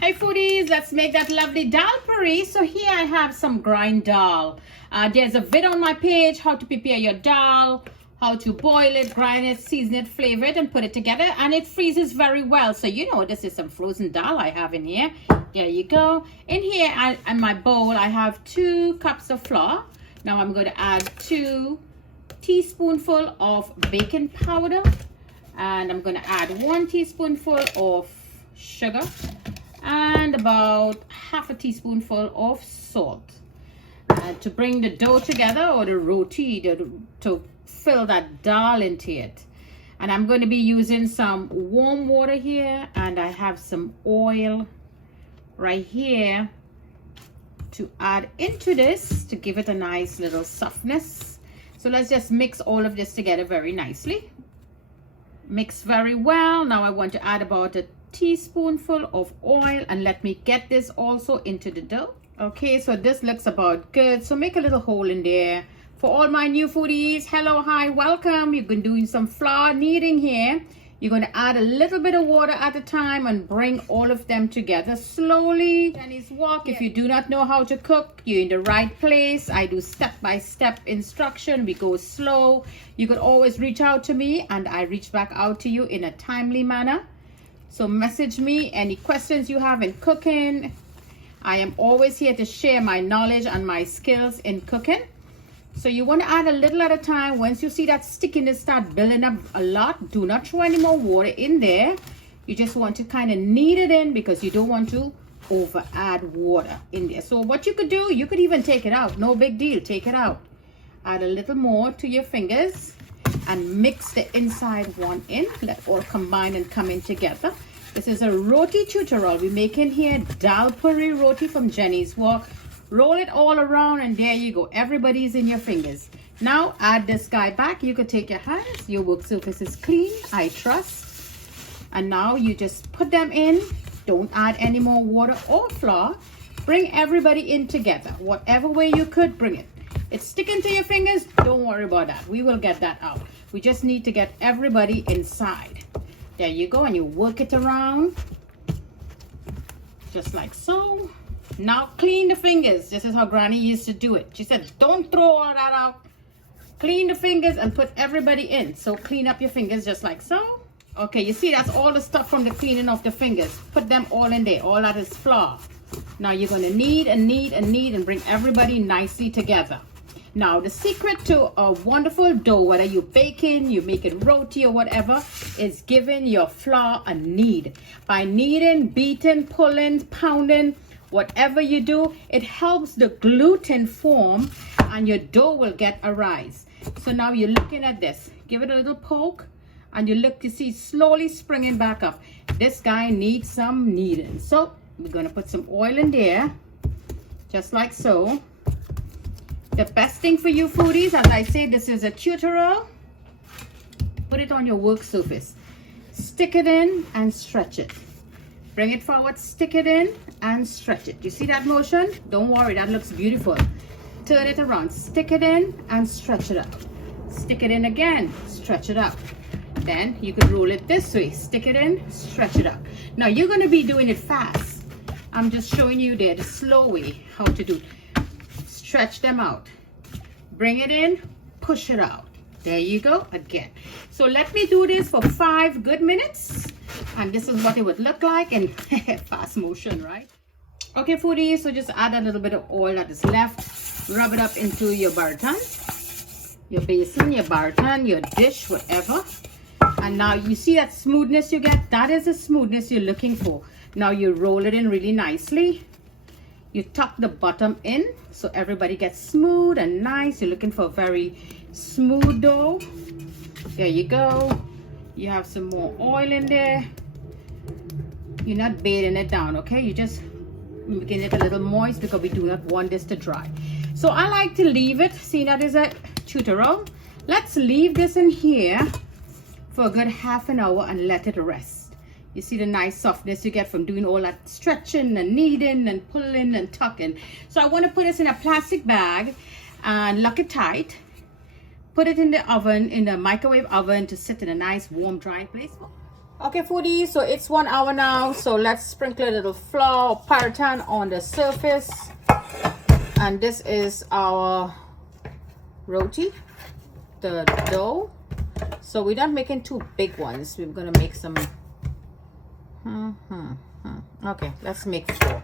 Hi foodies, let's make that lovely dal puri. So here I have some grind dal. There's a video on my page how to prepare your dal, how to boil it, grind it, season it, flavor it, and put it together. And it freezes very well. So you know this is some frozen dal I have in here. There you go. In here in my bowl I have 2 cups of flour. Now I'm going to add 2 teaspoonful of baking powder. And I'm going to add 1 teaspoonful of sugar. And about half a teaspoonful of salt to bring the dough together, or the roti to fill that dal into it. And I'm going to be using some warm water here, and I have some oil right here to add into this to give it a nice little softness. So let's just mix all of this together very nicely. Mix very well. Now I want to add about a teaspoonful of oil, and let me get this also into the dough. Okay, so this looks about good. So make a little hole in there. For all my new foodies, hello, hi, welcome. You've been doing some flour kneading here. You're going to add a little bit of water at a time and bring all of them together slowly. Jenny's walk. If you do not know how to cook, you're in the right place. I do step-by-step instruction. We go slow. You could always reach out to me, and I reach back out to you in a timely manner. So message me any questions you have in cooking. I am always here to share my knowledge and my skills in cooking. So you want to add a little at a time. Once you see that stickiness start building up a lot, do not throw any more water in there. You just want to kind of knead it in, because you don't want to over add water in there. So what you could do, you could even take it out. No big deal. Take it out. Add a little more to your fingers and mix the inside one in. Let all combine and come in together. This is a roti tutorial. We're making here Dhal Puri Roti from Jenny's Walk. Roll it all around, and there you go. Everybody's in your fingers. Now add this guy back. You could take your hands. Your work surface is clean, I trust. And now you just put them in. Don't add any more water or flour. Bring everybody in together. Whatever way you could, bring it. It's sticking to your fingers. Don't worry about that. We will get that out. We just need to get everybody inside. There you go. And you work it around just like so. Now clean the fingers. This is how Granny used to do it. She said, don't throw all that out. Clean the fingers and put everybody in. So clean up your fingers just like so. Okay, you see that's all the stuff from the cleaning of the fingers. Put them all in there. All that is flour. Now you're going to knead and knead and knead and bring everybody nicely together. Now the secret to a wonderful dough, whether you're baking, you're making roti or whatever, is giving your flour a knead. By kneading, beating, pulling, pounding, whatever you do, it helps the gluten form and your dough will get a rise. So now you're looking at this. Give it a little poke and you look to see slowly springing back up. This guy needs some kneading. So we're going to put some oil in there, just like so. The best thing for you foodies, as I say, this is a tutorial. Put it on your work surface. Stick it in and stretch it. Bring it forward, stick it in and stretch it. You see that motion? Don't worry, that looks beautiful. Turn it around, stick it in and stretch it up. Stick it in again, stretch it up. Then you can roll it this way, stick it in, stretch it up. Now you're going to be doing it fast. I'm just showing you there the slow way how to do it. Stretch them out. Bring it in, push it out. There you go again. So let me do this for 5 good minutes. And this is what it would look like in fast motion, right? Okay, foodies, so just add a little bit of oil that is left. Rub it up into your baton, your basin, your baton, your dish, whatever. And now you see that smoothness you get? That is the smoothness you're looking for. Now you roll it in really nicely. You tuck the bottom in so everybody gets smooth and nice. You're looking for a very smooth dough. There you go. You have some more oil in there. You're not bathing it down, okay? You just making it a little moist because we do not want this to dry. So I like to leave it. See, that is a tutorial. Let's leave this in here for a good half an hour and let it rest. You see the nice softness you get from doing all that stretching and kneading and pulling and tucking. So I want to put this in a plastic bag and lock it tight. Put it in the oven, in the microwave oven, to sit in a nice warm drying place. Okay, foodies, so it's 1 hour now. So let's sprinkle a little flour or paratan on the surface. And this is our roti, the dough. So we're not making two big ones. We're gonna make some. Okay, let's make 4.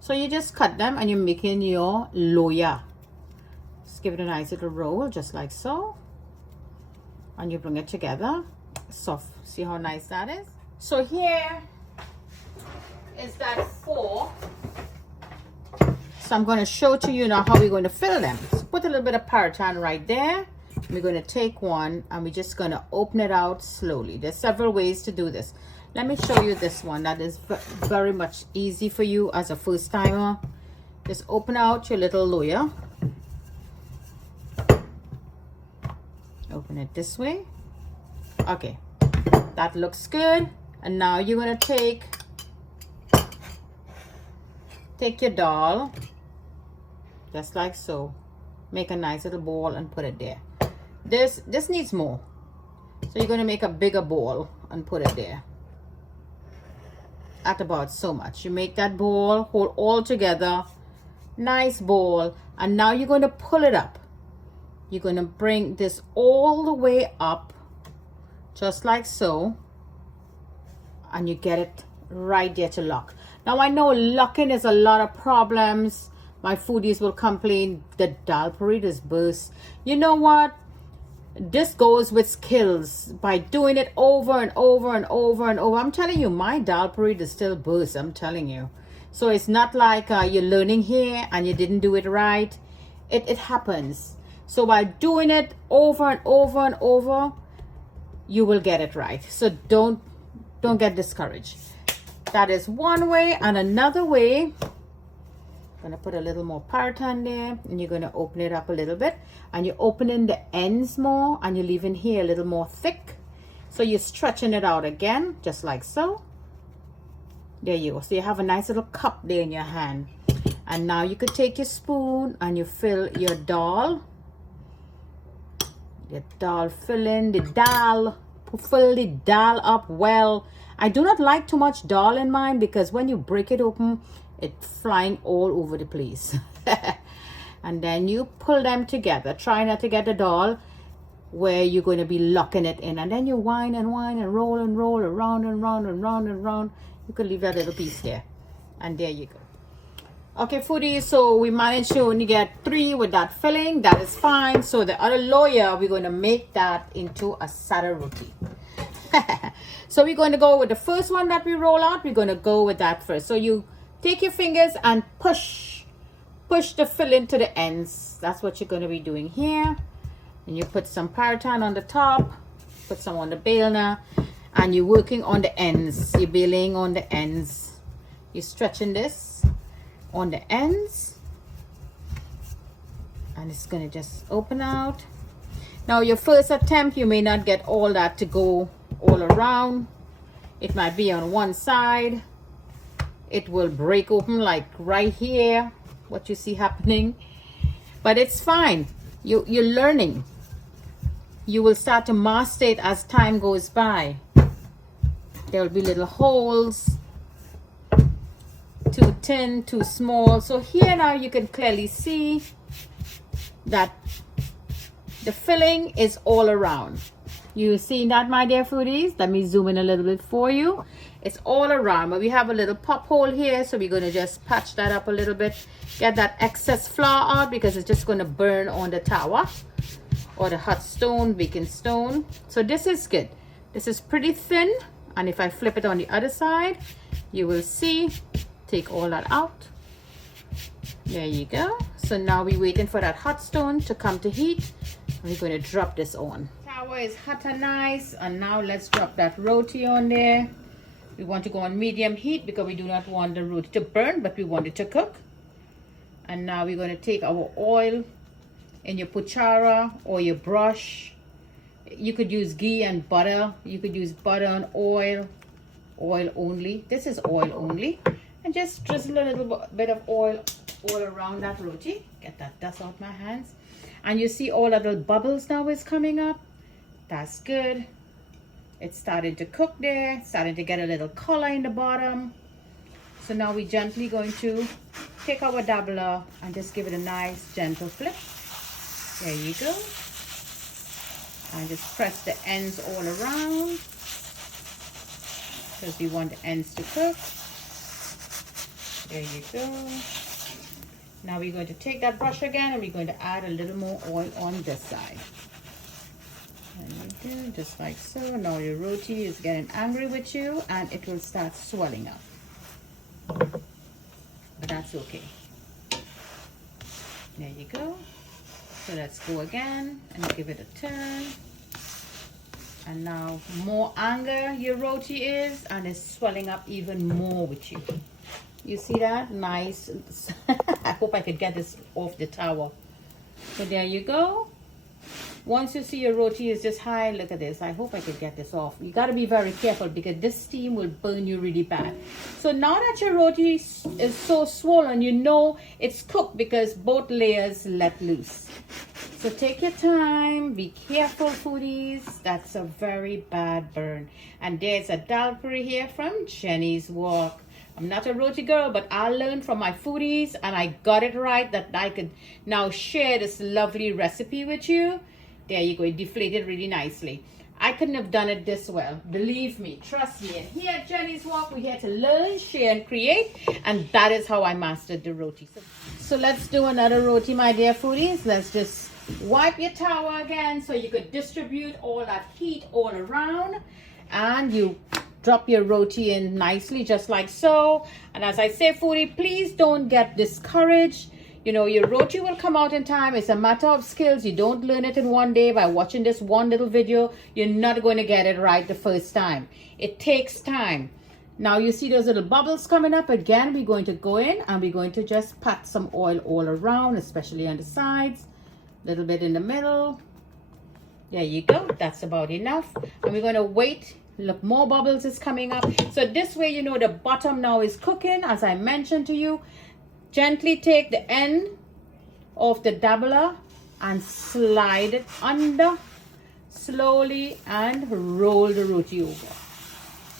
So you just cut them and you're making your loya. Just give it a nice little roll, just like so. And you bring it together. Soft. See how nice that is? So here is that 4. So I'm going to show to you now how we're going to fill them. So put a little bit of paratan right there. We're going to take one and we're just going to open it out slowly. There's several ways to do this. Let me show you this one that is very much easy for you as a first timer. Just open out your little loya. Open it this way. Okay, that looks good. And now you're going to take your dal, just like so. Make a nice little ball and put it there. This needs more. So you're going to make a bigger ball and put it there. At about so much. You make that ball, hold all together. Nice ball. And now you're going to pull it up. You're going to bring this all the way up, just like so. And you get it right there to lock. Now I know locking is a lot of problems. My foodies will complain the dal puri just bursts. You know what? This goes with skills. By doing it over and over and over and over. I'm telling you, my dal puri does still burst. I'm telling you. So it's not like you're learning here and you didn't do it right. It happens. So by doing it over and over and over, you will get it right. So don't get discouraged. That is one way. And another way, I'm going to put a little more paratan there, and you're going to open it up a little bit, and you're opening the ends more, and you're leaving here a little more thick. So you're stretching it out again, just like so. There you go. So you have a nice little cup there in your hand. And now you could take your spoon and you fill your dal. Your dal filling, fill the dal up well. I do not like too much dal in mine because when you break it open, it's flying all over the place. And then you pull them together. Try not to get the dal where you're going to be locking it in. And then you wind and roll around and round and round and round. You could leave that little piece there. And there you go. Okay, foodies, so we managed to only get 3 with that filling. That is fine. So the other loya, we're going to make that into a sada roti. So we're going to go with the first one that we roll out. We're going to go with that first. So you take your fingers and push the filling to the ends. That's what you're going to be doing here. And you put some paratan on the top, put some on the bailna, and you're working on the ends. You're bailing on the ends. You're stretching this on the ends, and it's going to just open out. Now your first attempt, you may not get all that to go all around. It might be on one side. It will break open like right here, what you see happening, but it's fine. You're learning. You will start to master it as time goes by. There will be little holes, too thin, too small. So here now you can clearly see that the filling is all around. You see that, my dear foodies? Let me zoom in a little bit for you. It's all around, but we have a little pop hole here, so we're going to just patch that up a little bit. Get that excess flour out because it's just going to burn on the tawa or the hot stone, baking stone. So this is good. This is pretty thin, and if I flip it on the other side, you will see. Take all that out. There you go. So now we're waiting for that hot stone to come to heat. We're going to drop this on. Tawa is hot and nice, and now let's drop that roti on there. We want to go on medium heat because we do not want the roti to burn, but we want it to cook. And now we're going to take our oil in your puchara or your brush. You could use ghee and butter. You could use butter and oil only. This is oil only. And just drizzle a little bit of oil all around that roti. Get that dust out my hands. And you see all of the bubbles now is coming up. That's good. It's starting to cook there, starting to get a little color in the bottom. So now we're gently going to take our dabbler and just give it a nice gentle flip. There you go. And just press the ends all around because we want the ends to cook. There you go. Now we're going to take that brush again and we're going to add a little more oil on this side. And you do just like so. Now your roti is getting angry with you and it will start swelling up. But that's okay. There you go. So let's go again and give it a turn. And now more anger your roti is, and it's swelling up even more with you. You see that? Nice. I hope I could get this off the towel. So there you go. Once you see your roti is just high, look at this. I hope I could get this off. You got to be very careful because this steam will burn you really bad. So now that your roti is so swollen, you know it's cooked because both layers let loose. So take your time. Be careful, foodies. That's a very bad burn. And there's a dal puri here from Jenny's Walk. I'm not a roti girl, but I learned from my foodies and I got it right that I could now share this lovely recipe with you. There you go, it deflated really nicely. I couldn't have done it this well. Believe me, trust me. And here at Jenny's Walk, we're here to learn, share, and create. And that is how I mastered the roti. So let's do another roti, my dear foodies. Let's just wipe your towel again so you could distribute all that heat all around. And you drop your roti in nicely, just like so. And as I say, foodie, please don't get discouraged. You know, your roti will come out in time. It's a matter of skills. You don't learn it in one day by watching this one little video. You're not going to get it right the first time. It takes time. Now you see those little bubbles coming up. Again, we're going to go in and we're going to just pat some oil all around, especially on the sides. A little bit in the middle. There you go. That's about enough. And we're going to wait. Look, more bubbles is coming up. So this way, you know, the bottom now is cooking. As I mentioned to you, gently take the end of the dabbler and slide it under slowly and roll the roti over.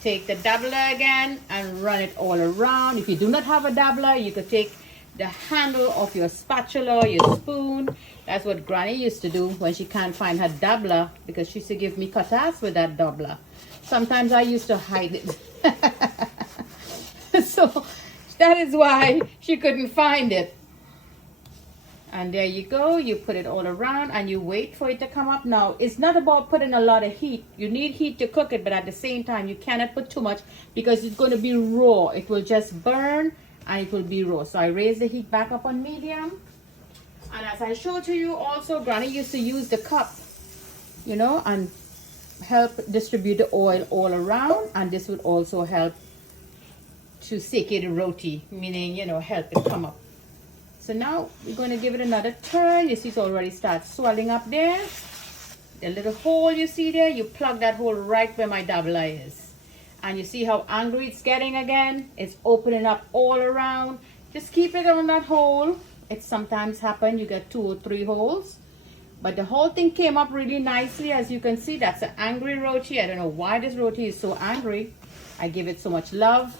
Take the dabbler again and run it all around. If you do not have a dabbler, you could take the handle of your spatula, your spoon. That's what Granny used to do when she can't find her dabbler, because she used to give me cutters with that dabbler. Sometimes I used to hide it. So that is why she couldn't find it. And there you go. You put it all around and you wait for it to come up. Now, it's not about putting a lot of heat. You need heat to cook it, but at the same time, you cannot put too much because it's going to be raw. It will just burn and it will be raw. So I raise the heat back up on medium. And as I showed to you also, Granny used to use the cup, you know, and help distribute the oil all around. And this would also help to sake the roti, meaning, you know, help it come up. So now we're going to give it another turn. You see it already starts swelling up there. The little hole you see there, you plug that hole right where my dabbler is. And you see how angry it's getting again? It's opening up all around. Just keep it on that hole. It sometimes happens, you get 2 or 3 holes. But the whole thing came up really nicely. As you can see, that's an angry roti. I don't know why this roti is so angry. I give it so much love.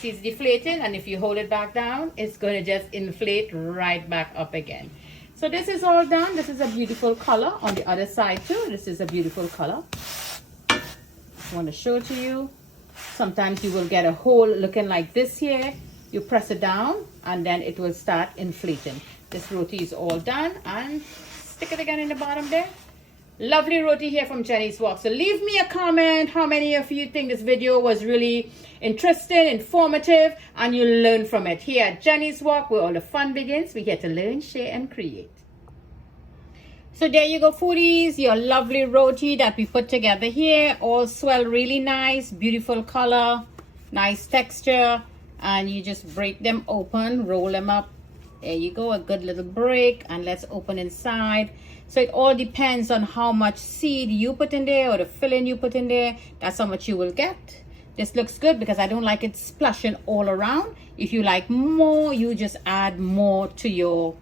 See, it's deflating, and if you hold it back down, it's going to just inflate right back up again. So this is all done. This is a beautiful color on the other side too. This is a beautiful color. I want to show to you. Sometimes you will get a hole looking like this here. You press it down and then it will start inflating. This roti is all done, and stick it again in the bottom there. Lovely roti here from Jenny's Walk. So leave me a comment how many of you think this video was really interesting, informative, and you learn from it. Here at Jenny's Walk, where all the fun begins, we're here to learn, share, and create. So there you go, foodies, your lovely roti that we put together here, all swell really nice, beautiful color, nice texture, and you just break them open, roll them up. There you go, a good little break, and let's open inside. So it all depends on how much seed you put in there or the filling you put in there. That's how much you will get. This looks good because I don't like it splashing all around. If you like more, you just add more to your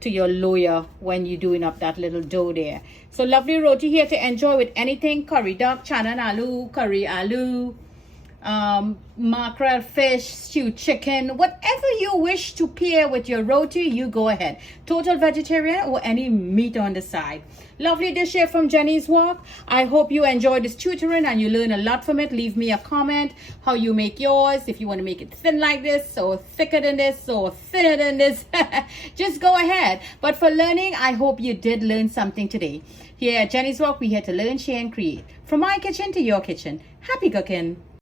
to your lower when you're doing up that little dough there. So lovely roti here to enjoy with anything: curry duck, chana and aloo, curry aloo, mackerel, fish, stewed chicken, whatever you wish to pair with your roti, you go ahead. Total vegetarian or any meat on the side. Lovely dish here from Jenny's Walk. I hope you enjoyed this tutoring and you learn a lot from it. Leave me a comment how you make yours. If you want to make it thin like this, or thicker than this, or thinner than this, just go ahead. But for learning, I hope you did learn something today. Here at Jenny's Walk, we're here to learn, share, and create. From my kitchen to your kitchen. Happy cooking.